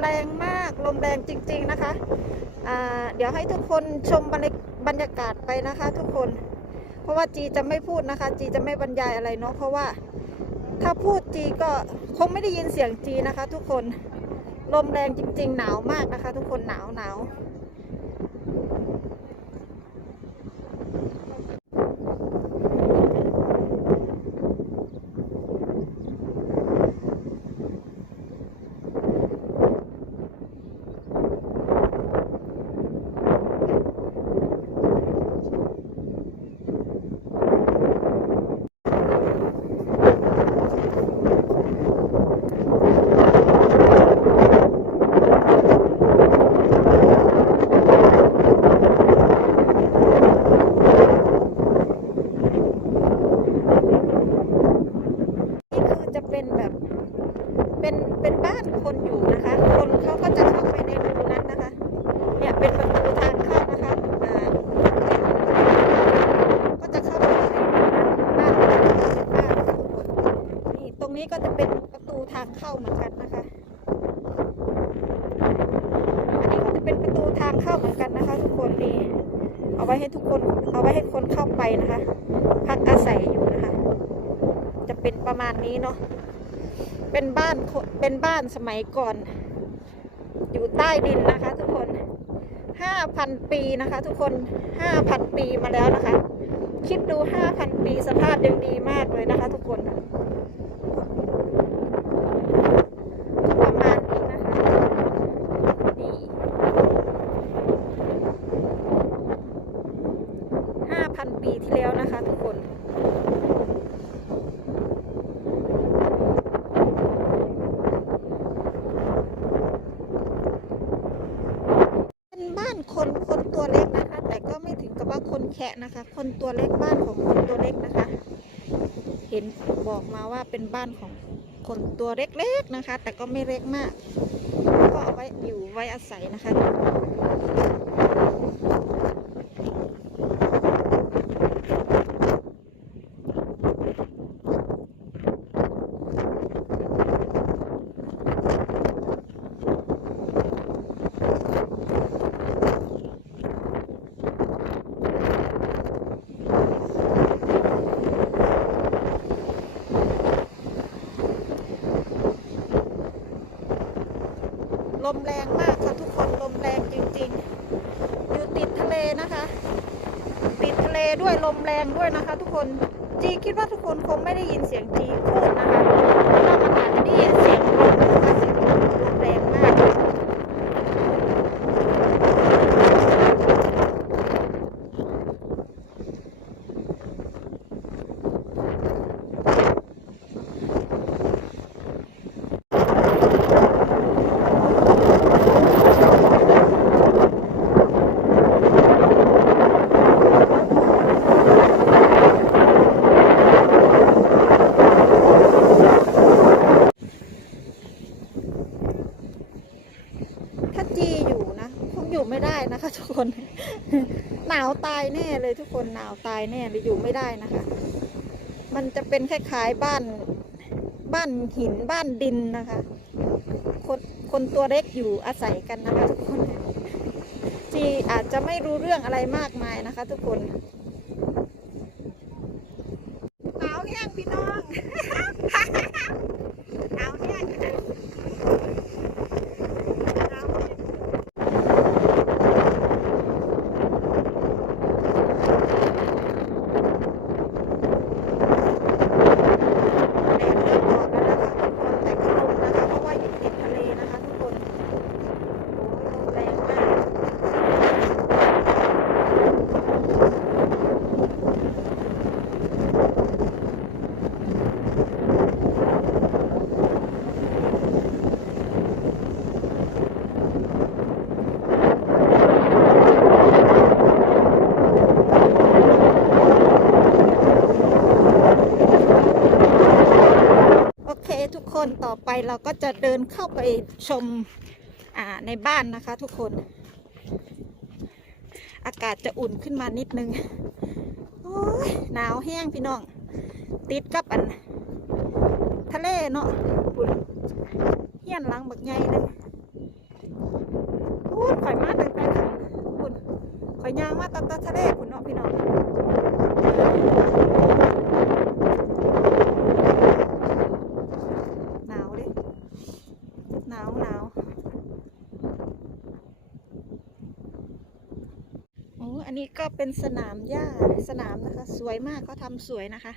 แรงมากลมแรงจริง ๆนะคะเดี๋ยวให้ทุกคนชมบรรยากาศไปนะคะ ทุกคน เพราะว่าจีจะไม่พูดนะคะ จีจะไม่บรรยายอะไรเนาะเพราะว่าถ้าพูดจีก็คงไม่ได้ยินเสียงจีนะคะ ทุกคนลมแรงจริง ๆ หนาวมากนะคะ ทุกคนหนาวหนาว นี่คือจะเป็นแบบเป็นเป็นบ้านคนอยู่นะคะ คนเขาก็จะเข้าไปในรูนั้นนะคะ เนี่ยเป็นประตูทางเข้านะคะอ่าก็จะเข้าไปในรูนั้นบ้านเป็นบ้านนะคะทุกคน นี้ก็จะเป็นประตูทางเข้าเหมือนกันนะคะ อันนี้ก็จะเป็นประตูทางเข้าเหมือนกันนะคะ ทุกคนนี่เอาไว้ให้ทุกคน เอาไว้ให้คนเข้าไปนะคะ พักอาศัยอยู่นะคะ จะเป็นประมาณนี้เนาะ เป็นบ้านคนเป็นบ้านสมัยก่อน อยู่ใต้ดินนะคะ ทุกคนห้าพันปีนะคะ ทุกคนห้าพันปีมาแล้วนะคะ คิดดูห้าพันปีสภาพยังดีมากเลยนะคะ ทุกคน ประมาณนี้นะคะ นี่ห้าพันปีที่แล้วนะ คนเป็นบ้านคนคนตัวเล็กนะคะ แต่ก็ไม่ถึงกับว่าคนแคะนะคะ คนตัวเล็กบ้านของคนตัวเล็กนะคะ เห็นบอกมาว่าเป็นบ้านของคนตัวเล็กๆนะคะ แต่ก็ไม่เล็กมาก ก็เอาไว้อยู่ไว้อาศัยนะคะ มแรงมากค่ะทุกคนลมแรงจริงๆ อยู่ติดทะเลนะคะ ติดทะเลด้วยลมแรงด้วยนะคะ ทุกคนจีคิดว่าทุกคนคงไม่ได้ยินเสียงจีพูดนะคะเพราะว่ามันอาจจะได้ยินเสียงลมนะคะเสียงลมลมแรงมาก ถ้าจีอยู่นะคงอยู่ไม่ได้นะคะ ทุกคน หนาวตายแน่เลยทุกคนหนาวตายแน่เลยอยู่ไม่ได้นะคะ มันจะเป็นคล้ายๆบ้านบ้านหินบ้านดินนะคะ คนคนตัวเล็กอยู่อาศัยกันนะคะทุกคนจีอาจจะไม่รู้เรื่องอะไรมากมายนะคะ ทุกคนหนาวแห้งพี่น้องหนาวแห้งหนาวแห้ง แดดเริ่มออกแล้วนะคะทุกคนแต่ก็ลมนะคะ เพราะว่าอยู่ติดทะเลนะคะทุกคน โอ้ยลมแรงมากโอเคทุก คนต่อไปเราก็จะเดินเข้าไปชมในบ้านนะคะทุกคน อากาศจะอุ่นขึ้นมานิดนึงโอ้ยหนาวแห้งพี่น้อง ติดกับอัน ทะเลเนาะอุ่นฮียนลังบักใหญ่หนึงพูดข่อยมาตั้งแต่ขันคุณข่อยยางมาตั้งแต่ทะเลคุณเนาะพี่น้องหนาวดิหนาวหนาวโอ้อันนี้ก็ เป็นสนามหญ้าสนามนะคะ สวยมากเขาทำสวยนะคะ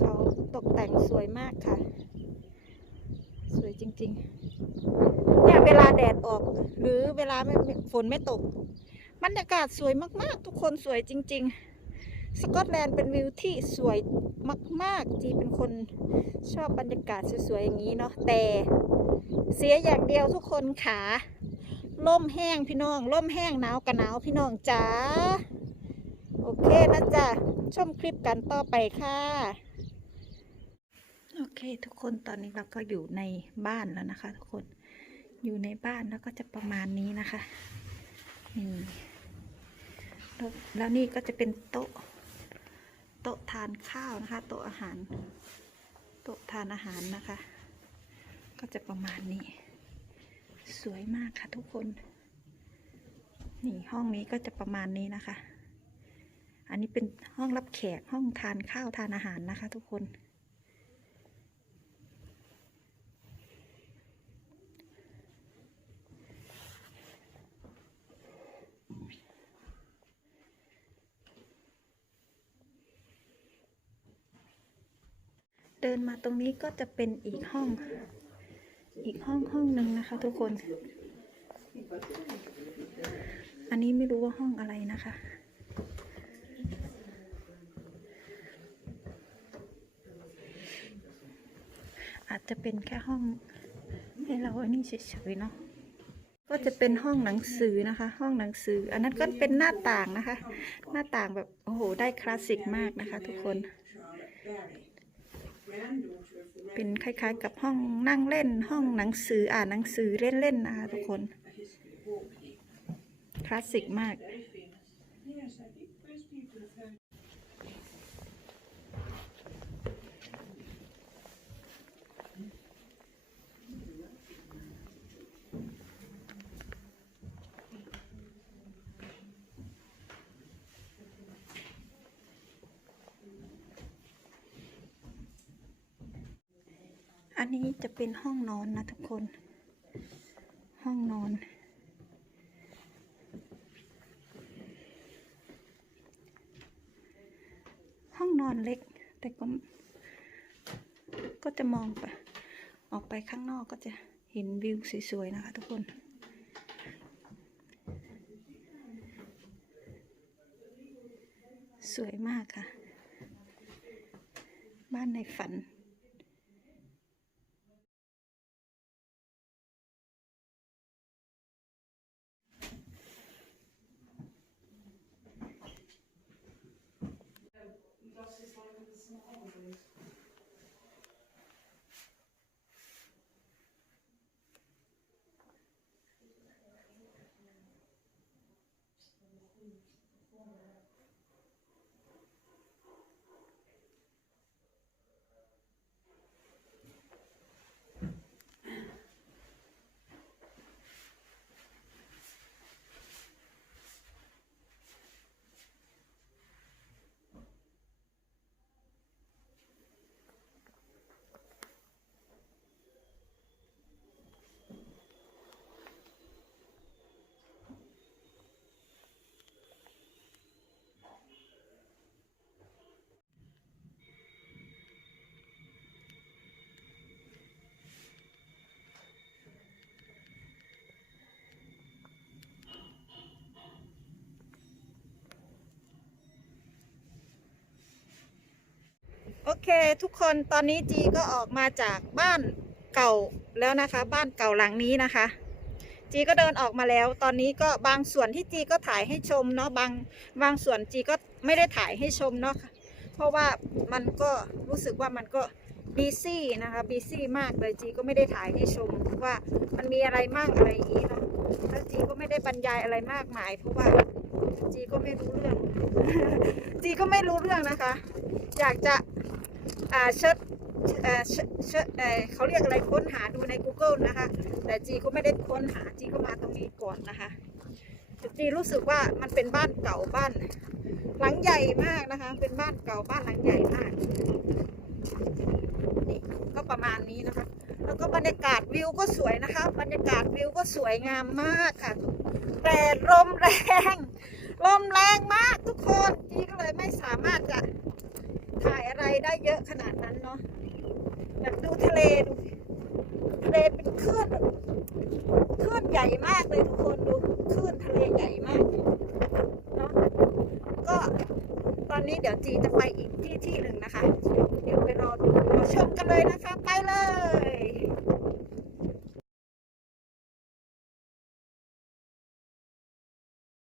เขาตกแต่งสวยมากค่ะ สวยจริงๆเนี่ยเวลาแดดออก หรือเวลาฝนไม่ตกบรรยากาศสวยมากๆ ทุกคนสวยจริง ๆ สกอตแลนด์เป็นวิวที่สวยมากๆ จีเป็นคนชอบบรรยากาศสวยๆอย่างนี้เนาะแต่เสียอย่างเดียวทุกคนขา ล่มแห้งพี่น้องล่มแห้งหนาวกับหนาวพี่น้องจ๋าโอเคนะจ๊ะชมคลิปกันต่อไปค่ะ โอเค ทุกคนตอนนี้เราก็อยู่ในบ้านแล้วนะคะ ทุกคนอยู่ในบ้านแล้วก็จะประมาณนี้นะคะนี่แล้วนี่ก็จะเป็นโต๊ะโต๊ะทานข้าวนะคะ โต๊ะอาหาร โต๊ะทานอาหารนะคะ ก็จะประมาณนี้ สวยมากค่ะทุกคน นี่ห้องนี้ก็จะประมาณนี้นะคะ อันนี้เป็นห้องรับแขกห้องทานข้าวทานอาหารนะคะ ทุกคน เดินมาตรงนี้ก็จะเป็นอีกห้อง อีกห้องห้องหนึ่งนะคะ ทุกคน อันนี้ไม่รู้ว่าห้องอะไรนะคะ อาจจะเป็นแค่ห้องให้เราอันนี้เฉยๆเนาะก็จะเป็นห้องหนังสือนะคะ ห้องหนังสือ อันนั้นก็เป็นหน้าต่างนะคะ หน้าต่างแบบโอ้โหได้คลาสสิกมากนะคะ ทุกคน เป็นคล้าย ๆ กับห้องนั่งเล่นห้องหนังสืออ่านหนังสือเล่นๆนะคะทุกคน คลาสสิกมาก อันนี้จะเป็นห้องนอนนะทุกคน ห้องนอน ห้องนอนเล็ก แต่ก็ ก็จะมองไป ออกไปข้างนอกก็จะเห็นวิวสวยๆนะคะทุกคนสวยมากค่ะ บ้านในฝัน อเค ทุกคนตอนนี้จีก็ออกมาจากบ้านเก่าแล้วนะคะ บ้านเก่าหลังนี้นะคะ จีก็เดินออกมาแล้ว ตอนนี้ก็บางส่วนที่จีก็ถ่ายให้ชมเนาะบางบางส่วนจีก็ไม่ได้ถ่ายให้ชมเนาะเพราะว่ามันก็รู้สึกว่ามันก็บีซี่นะคะบีซี่มากเลยจีก็ไม่ได้ถ่ายให้ชมว่ามันมีอะไรมากอะไรอย่างนี้เนาะแล้วจีก็ไม่ได้บรรยายอะไรมากมายเพราะว่าจีก็ไม่รู้เรื่อง จีก็ไม่รู้เรื่องนะคะ อยากจะ เชิดเชเชเขาเรียกอะไรค้นหาดูใน Google นะคะ แต่จีก็ไม่ได้ค้นหาจีก็มาตรงนี้ก่อนนะคะจีรู้สึกว่ามันเป็นบ้านเก่าบ้าน หลังใหญ่มากนะคะ เป็นบ้านเก่าบ้านหลังใหญ่มากนี่ก็ประมาณนี้นะคะ แล้วก็บรรยากาศวิวก็สวยนะคะ บรรยากาศวิวก็สวยงามมากค่ะ แต่ลมแรง ลมแรงมากทุกคนจีก็เลยไม่สามารถจะ ถ่ายอะไรได้เยอะขนาดนั้นเนาะแบบดูทะเลดูทะเลเป็นคลื่นคลื่นใหญ่มากเลยทุกคนดูคลื่นทะเลใหญ่มากเนาะก็ตอนนี้เดี๋ยวจีจะไปอีกที่ที่หนึ่งนะคะ เดี๋ยวไปรอดูรอชมกันเลยนะคะ ไปเลย